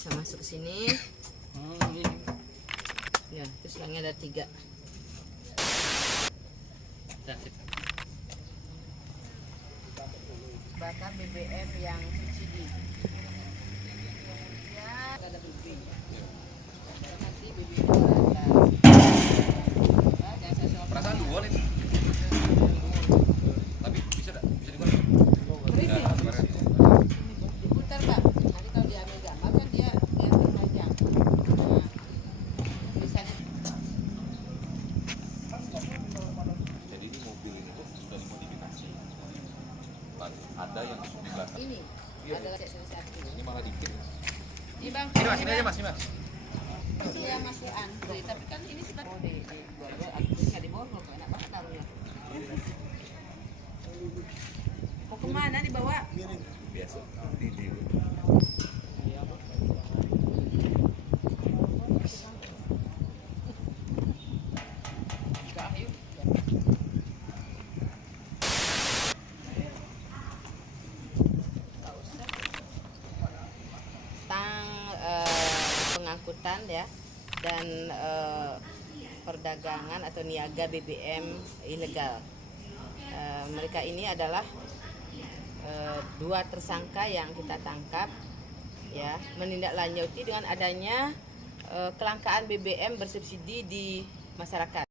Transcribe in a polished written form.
bisa masuk sini. Ya, terus selangnya ada 3. Bakar BBM yang subsidi. Ya, ada BB. Nanti BB itu ada. Jangan saya Perasaan dua nih. Tapi bisa tak? Bisa dimana? Diputar Pak. Nanti kalau diambil gambar kan dia terpanjang. Nah, bisa Jadi ini mobil ini tuh sudah dimodifikasi. Ada yang di belakang. ini Iya, adalah satu. Ini malah dikit. Ini Bang. Ini mas, ini aja mas, ini mas. Iya masih antri, tapi kan ini sudah di aku nggak diborgol, enak banget taruhnya. Mau kemana dibawa? Biasa. Nanti di Tentang pengangkutan ya dan perdagangan atau niaga BBM ilegal. Mereka ini adalah 2 tersangka yang kita tangkap ya, menindaklanjuti dengan adanya kelangkaan BBM bersubsidi di masyarakat.